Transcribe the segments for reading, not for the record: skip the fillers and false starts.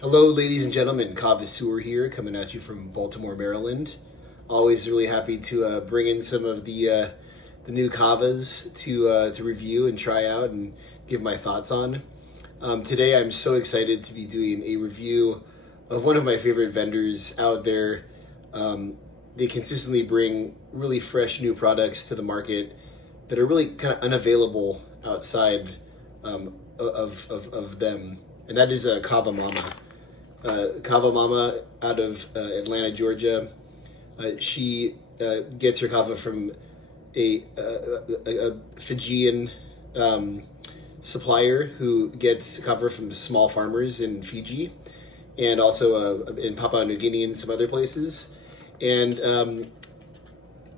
Hello, ladies and gentlemen. Kava here, coming at you from Baltimore, Maryland. Always really happy to bring in some of the new Kavas to review and try out and give my thoughts on. Today, I'm so excited to be doing a review of one of my favorite vendors out there. They consistently bring really fresh new products to the market that are really kind of unavailable outside of them, and that is Kava Mama. Kava Mama out of Atlanta, Georgia. She gets her kava from a Fijian supplier who gets kava from small farmers in Fiji and also in Papua New Guinea and some other places. And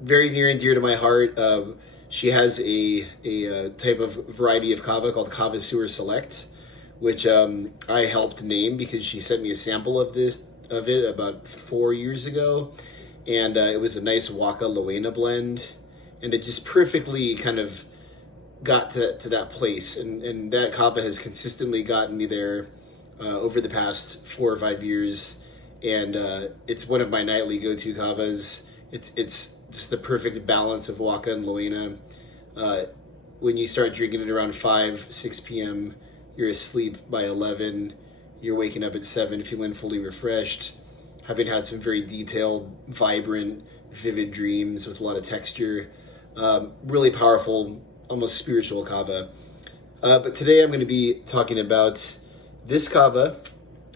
very near and dear to my heart, she has a type of variety of kava called Kava Select, which I helped name because she sent me a sample of it about 4 years ago, and it was a nice Waka Loena blend, and it just perfectly kind of got to that place, and that kava has consistently gotten me there over the past 4 or 5 years, and it's one of my nightly go-to kavas. It's just the perfect balance of Waka and Loena. When you start drinking it around 5-6 p.m., you're asleep by 11, you're waking up at 7 feeling fully refreshed, having had some very detailed, vibrant, vivid dreams with a lot of texture. Really powerful, almost spiritual kava. But today I'm going to be talking about this kava,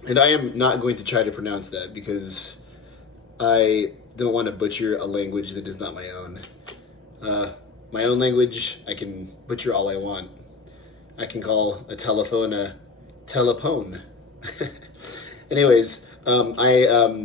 and I am not going to try to pronounce that because I don't want to butcher a language that is not my own. My own language, I can butcher all I want. I can call a telephone a telepone. Anyways, Kaukaua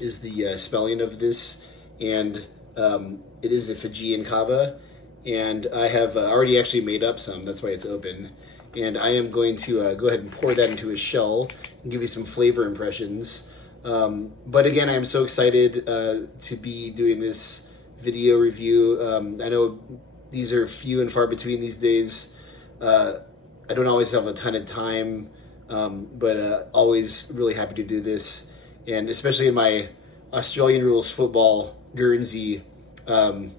is the spelling of this, and it is a Fijian kava, and I have already actually made up some. That's why it's open, and I am going to go ahead and pour that into a shell and give you some flavor impressions. But again, I am so excited to be doing this video review. I know these are few and far between these days. I don't always have a ton of time, but always really happy to do this. And especially in my Australian rules football Guernsey from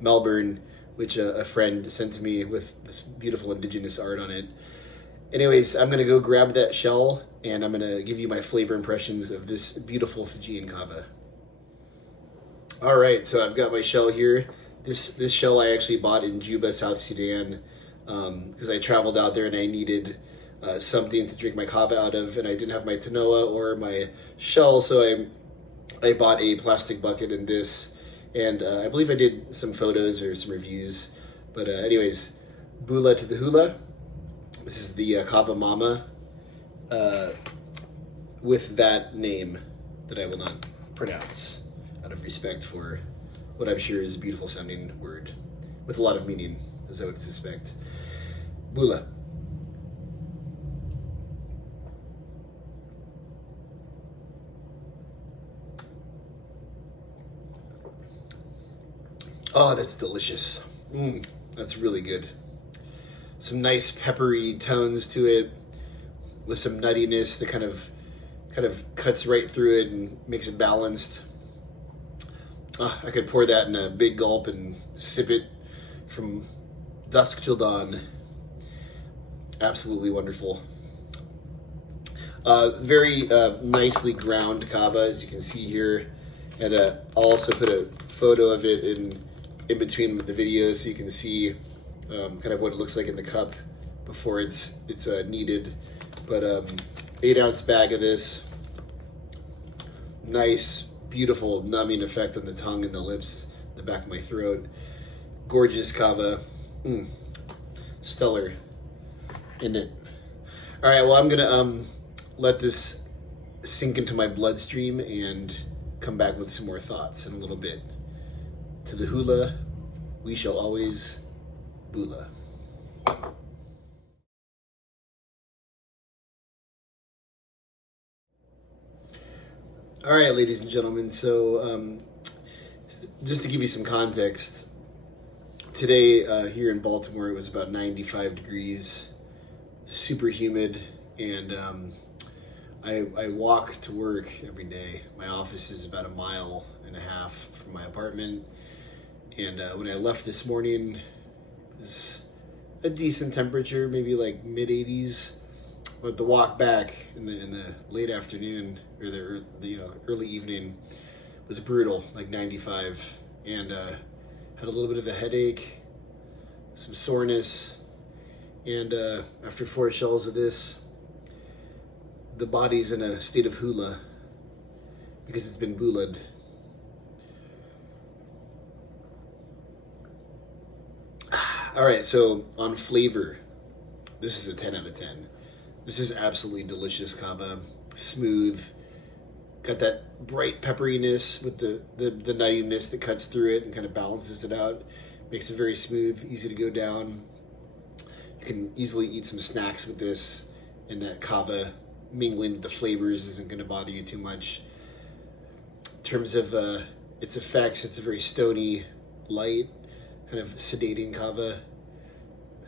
Melbourne, which a friend sent to me with this beautiful indigenous art on it. Anyways, I'm going to go grab that shell, and I'm going to give you my flavor impressions of this beautiful Fijian kava. All right, so I've got my shell here. This shell I actually bought in Juba, South Sudan, because I traveled out there and I needed something to drink my kava out of, and I didn't have my tanoa or my shell, so I bought a plastic bucket in this, and I believe I did some photos or some reviews. But anyways, bula to the hula. This is the Kava Mama with that name that I will not pronounce out of respect for what I'm sure is a beautiful sounding word with a lot of meaning, as I would suspect. Bula. Oh, that's delicious. That's really good. Some nice peppery tones to it with some nuttiness that kind of cuts right through it and makes it balanced. I could pour that in a big gulp and sip it from dusk till dawn. Absolutely wonderful. Very nicely ground kava, as you can see here. And I'll also put a photo of it in between the videos so you can see kind of what it looks like in the cup before it's kneaded. But 8-ounce bag of this. Nice, beautiful numbing effect on the tongue and the lips, the back of my throat. Gorgeous kava. Stellar, isn't it? All right, well, I'm gonna let this sink into my bloodstream and come back with some more thoughts in a little bit. To the hula, we shall always bula. All right, ladies and gentlemen, so just to give you some context, today here in Baltimore it was about 95 degrees, super humid, and I walk to work every day. My office is about 1.5 miles from my apartment, and when I left this morning, it was a decent temperature, maybe like mid 80s. But the walk back in the late afternoon or the early evening was brutal, like 95, and had a little bit of a headache, some soreness, and after 4 shells of this, the body's in a state of hula because it's been bulad. All right, so on flavor, this is a 10 out of 10. This is absolutely delicious kava, smooth, got that bright pepperiness with the nuttiness that cuts through it and kind of balances it out. Makes it very smooth, easy to go down. You can easily eat some snacks with this, and that kava mingling with the flavors isn't going to bother you too much. In terms of its effects, it's a very stony, light, kind of sedating kava.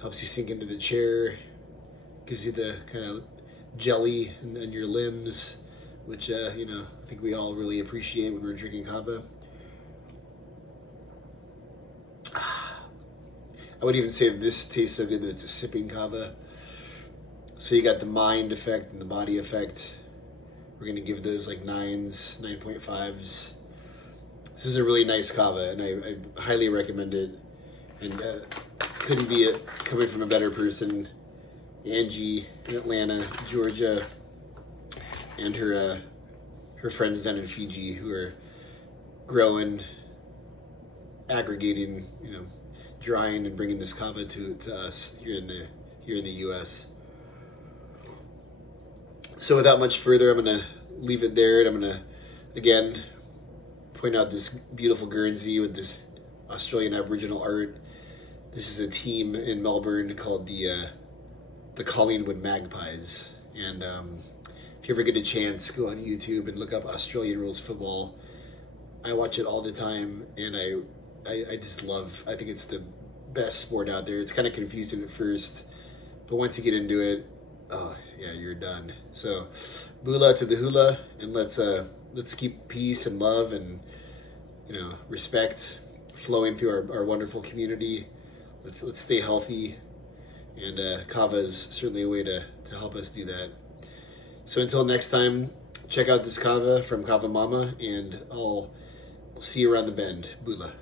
Helps you sink into the chair, gives you the kind of jelly in your limbs, which I think we all really appreciate when we're drinking kava. I would even say that this tastes so good that it's a sipping kava. So you got the mind effect and the body effect. We're gonna give those like 9s, 9.5s. This is a really nice kava, and I highly recommend it. And couldn't be it coming from a better person. Angie in Atlanta, Georgia, and her friends down in Fiji who are growing, aggregating, drying and bringing this kava to us here in the U.S. So without much further, I'm gonna leave it there, and I'm gonna again point out this beautiful Guernsey with this Australian Aboriginal art. This is a team in Melbourne called the Collingwood Magpies, and if you ever get a chance, go on YouTube and look up Australian rules football. I watch it all the time, and I just love. I think it's the best sport out there. It's kind of confusing at first, but once you get into it, oh yeah, you're done. So, bula to the hula, and let's keep peace and love and respect flowing through our wonderful community. Let's stay healthy, and kava is certainly a way to help us do that. So until next time, check out this kava from Kava Mama, and I'll see you around the bend. Bula.